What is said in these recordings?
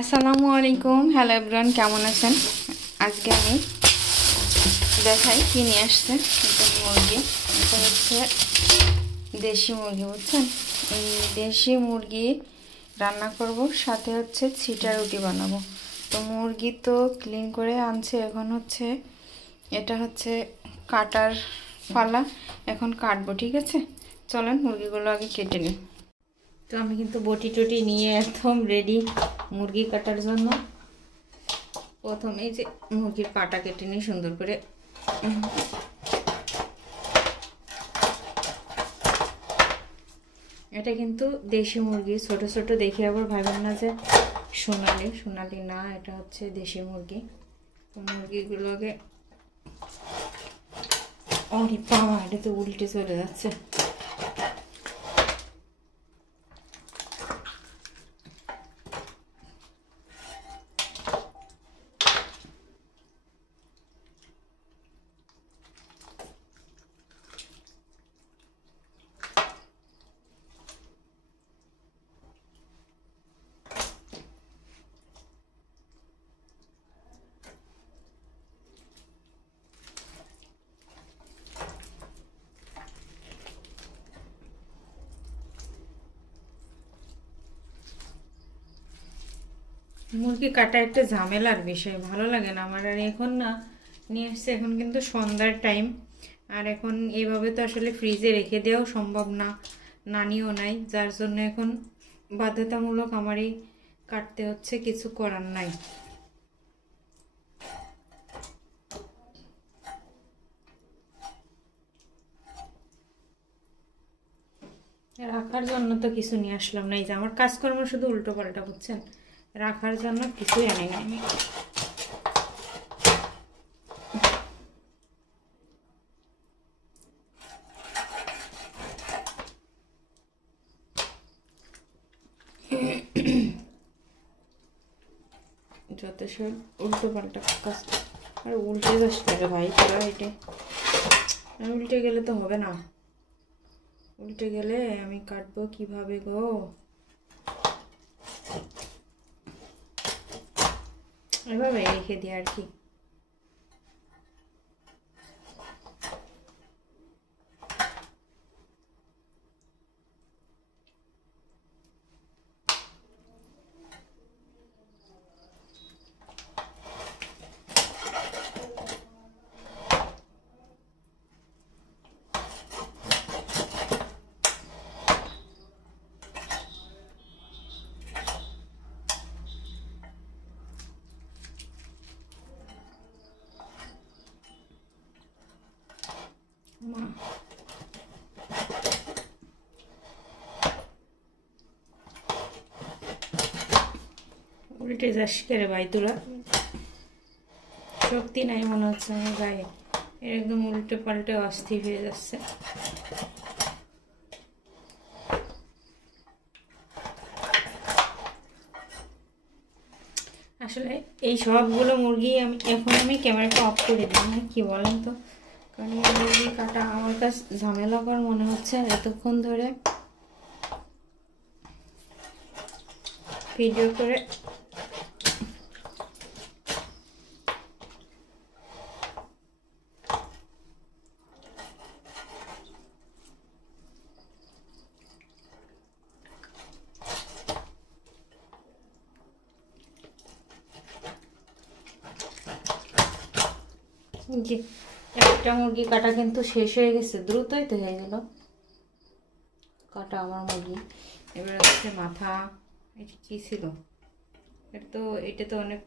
আসসালামু আলাইকুম। Hello everyone, কেমন আছেন? আজকে আমি দেখাই কি নিয়ে আসছে। এটা মুরগি, এটা হচ্ছে দেশি মুরগি, বুঝছেন? এই দেশি মুরগি রান্না করব, সাথে হচ্ছে ছিটা রুটি বানাবো। তো মুরগি তো ক্লিন করে আনছে, এখন হচ্ছে এটা হচ্ছে কাটার পালা, এখন কাটবো। ঠিক আছে, চলেন মুরগিগুলো আগে কেটে নিই। তো আমি কিন্তু বটি টটি নিয়ে একদম রেডি মুরগি কাটার জন্য। প্রথমে যে মুরগির পাটা কেটে নিই সুন্দর করে। এটা কিন্তু দেশি মুরগি, ছোট ছোট দেখে আবার ভাবেন না যে সোনালি। সোনালি না, এটা হচ্ছে দেশি মুরগি। তো মুরগিগুলোকে অনেক পাওয়া, এটা তো উল্টে চলে যাচ্ছে। মুরগি কাটা একটা ঝামেলার বিষয়, ভালো লাগে না আমার। আর এখন না নিয়ে আসছে, এখন কিন্তু সন্ধ্যার টাইম, আর এখন এইভাবে তো আসলে ফ্রিজে রেখে দেওয়াও সম্ভব না, নানিও নাই, যার জন্য এখন বাধ্যতামূলক আমারই কাটতে হচ্ছে, কিছু করার নাই। রাখার জন্য তো কিছু নিয়ে আসলাম না, এই যে আমার কাজকর্ম শুধু উল্টো পাল্টা, বুঝছেন? রাখার জন্য কিছুই আনি না আমি। যত সব উল্টো পাল্টা কাজ, আর উল্টে যাস না ভাই তোরা, এটা উল্টে গেলে তো হবে না। উল্টে গেলে আমি কাটবো কিভাবে গো? এভাবে রেখে দিই আর কি। উল্টে যাস করে ভাই তোরা, শক্তি নাই মনে হচ্ছে আমার গায়ে, একদম উল্টে পাল্টে অস্থির হয়ে যাচ্ছে। আসলে এই সবগুলো মুরগি আমি ক্যামেরাটা অফ করে দিই না, কি বলেন তো? কারণ মুরগি কাটা আমার কাছে ঝামেলাকর মনে হচ্ছে, এতক্ষণ ধরে ভিডিও করে। একটা মুরগি কাটা কিন্তু শেষ হয়ে গেছে, দ্রুতই তো হয়ে গেল কাটা আমার মুরগি। এবার হচ্ছে মাথা, এটা কি ছিল? এটা তো অনেক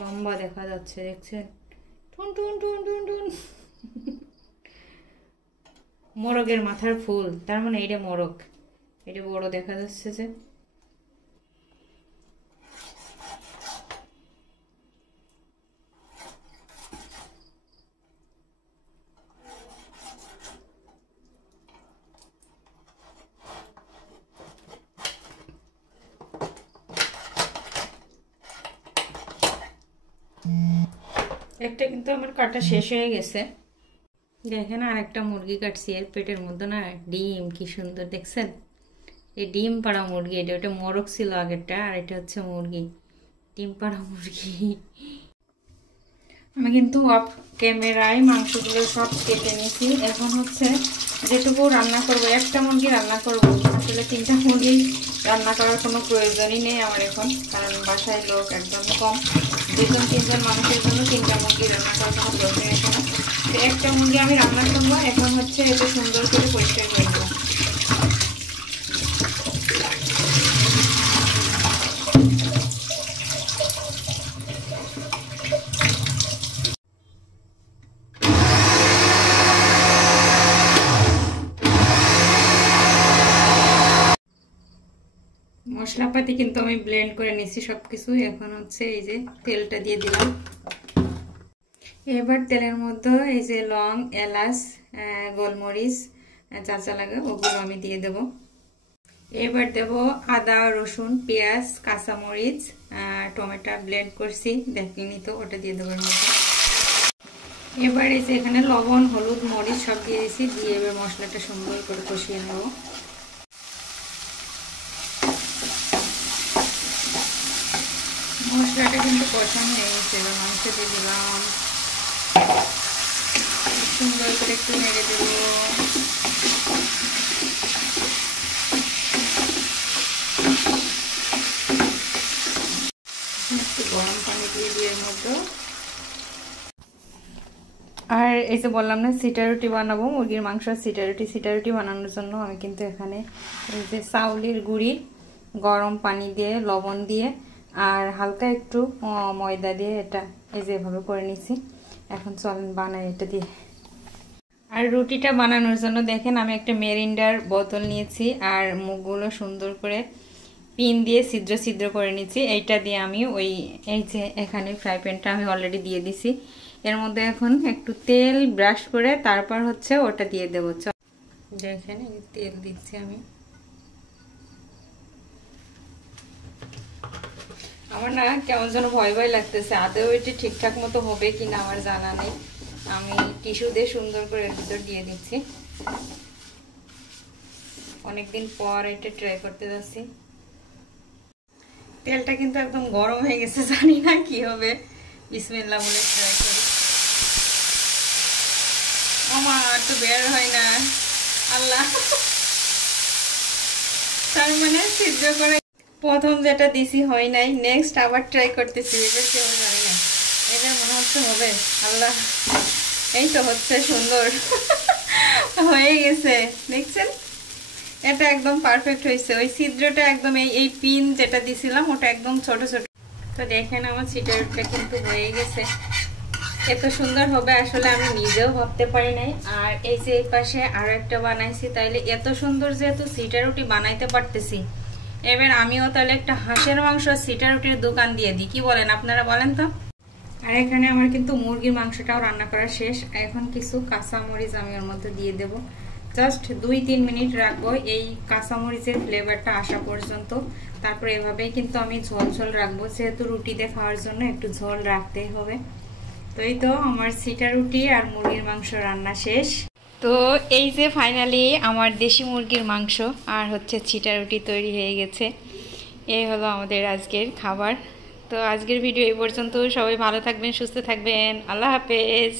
লম্বা দেখা যাচ্ছে, দেখছেন? টুন টুন টুন টুন টুন। মোরগের মাথার ফুল, তার মানে এটা মোরগ, এটা বড় দেখা যাচ্ছে যে। একটা কিন্তু আমার কাটা শেষ হয়ে গেছে। দেখেন আর একটা মুরগি কাটছি, এর পেটের মধ্যে না ডিম, কি সুন্দর দেখছেন? এই ডিম পাড়া মুরগি, এটা ওটা মোরগ ছিল আগেরটা, আর এটা হচ্ছে মুরগি, ডিম পাড়া মুরগি। আমি কিন্তু অফ ক্যামেরায় মাংসগুলো সব কেটে নিয়েছি। এখন হচ্ছে যেটুকু রান্না করব, একটা মুরগি রান্না করব, আসলে 3টা মুরগি রান্না করার কোনো প্রয়োজনই নেই আমার এখন, কারণ বাসায় লোক একদম কম, 2-3 জন মানুষের জন্য 3টা মুরগি রান্না করার কোনো প্রয়োজন নেই। তো একটা মুরগি আমি রান্না করবো। এখন হচ্ছে এটা সুন্দর করে পরিষ্কার করে দেবো। মশলাপাতি কিন্তু আমি ব্লেন্ড করে নিচ্ছি সবকিছু। এখন হচ্ছে এই যে তেলটা দিয়ে দিলাম। এবার তেলের মধ্যে এই যে লং, এলাচ, গোলমরিচ, চাচা লাগা, ওগুলো আমি দিয়ে দেব। এবার দেব আদা, রসুন, পেঁয়াজ, কাঁচামরিচ, টমেটো ব্লেন্ড করছি, দেখেনি তো, ওটা দিয়ে দেবো এর মধ্যে। এবার এই যে এখানে লবণ, হলুদ, মরিচ সব দিয়ে দিয়েছি, দিয়ে এবার মশলাটা সুন্দর করে কষিয়ে নেব। মশলাটা কিন্তু কষানো হয়ে গেছে, এবার মাংস দিয়ে দিলাম, সুন্দর করে একটু নেড়ে দেব। একটু গরম পানি দিয়ে দিয়ে এর মধ্যে। আর এই যে বললাম না সিটা রুটি বানাবো, মুরগির মাংস সিটা রুটি বানানোর জন্য আমি কিন্তু এখানে এই যে চাউলের গুঁড়ি গরম পানি দিয়ে, লবণ দিয়ে আর হালকা একটু ময়দা দিয়ে এটা এই যে এভাবে করে নিছি। এখন চলেন বানাই এটা দিয়ে। আর রুটিটা বানানোর জন্য দেখেন আমি একটা মেরিন্ডার বোতল নিয়েছি, আর মুখগুলো সুন্দর করে পিন দিয়ে ছিদ্র ছিদ্র করে নিচ্ছি। এইটা দিয়ে আমি এই যে এখানে ফ্রাই প্যানটা আমি অলরেডি দিয়ে দিছি, এর মধ্যে এখন একটু তেল ব্রাশ করে তারপর হচ্ছে ওটা দিয়ে দেবো। দেখেন এই তেল দিচ্ছি আমি। আমার না কেমন যেন ভয় ভয় লাগতেছে, আদৌ এটি ঠিকঠাক মতো হবে কিনা আমার জানা নেই। আমি টিস্যু দিয়ে সুন্দর করে এর ভিতর দিয়ে দিচ্ছি। অনেকদিন পর এটা ট্রাই করতে যাচ্ছি। তেলটা কিন্তু একদম গরম হয়ে গেছে, জানি না কি হবে, বিসমিল্লাহ বলে ট্রাই করি। আমার তো বের হয় না, আল্লাহ। তার মানে সিদ্ধ করে প্রথম যেটা দিছি হয় নাই, নেক্সট আবার ট্রাই করতেছি, এবার কেউ জানি না, এটা মনে হচ্ছে হবে। আল্লাহ, এই তো হচ্ছে, সুন্দর হয়ে গেছে, দেখছেন? এটা একদম পারফেক্ট হয়েছে। ওই ছিদ্রটা একদম এই পিন যেটা দিছিলাম ওটা একদম ছোট ছোট। তো দেখেন আমার সিটারটা কিন্তু হয়ে গেছে। এত সুন্দর হবে আসলে আমি নিজেও ভাবতে পারি নাই। আর এই যে এই পাশে আরো একটা বানাইছি, তাইলে এত সুন্দর যেহেতু সিটা রুটি বানাইতে পারতেছি, এবার আমিও তাহলে একটা হাঁসের মাংস সিটা রুটির দোকান দিয়ে দিই, কি বলেন আপনারা, বলেন তো? আর এখানে আমার কিন্তু মুরগির মাংসটাও রান্না করা শেষ। এখন কিছু কাঁচামরিচ আমি ওর মধ্যে দিয়ে দেব, জাস্ট 2-3 মিনিট রাখবো এই কাঁচামরিচের ফ্লেভারটা আসা পর্যন্ত। তারপর এভাবেই কিন্তু আমি ঝোল ঝোল রাখবো, যেহেতু রুটি দিয়ে খাওয়ার জন্য একটু ঝোল রাখতেই হবে। তো এই তো আমার সিটা রুটি আর মুরগির মাংস রান্না শেষ। তো এই যে ফাইনালি আমার দেশি মুরগির মাংস আর হচ্ছে সিটা রুটি তৈরি হয়ে গেছে। এই হলো আমাদের আজকের খাবার। তো আজকের ভিডিও এই পর্যন্ত। সবাই ভালো থাকবেন, সুস্থ থাকবেন, আল্লাহ হাফেজ।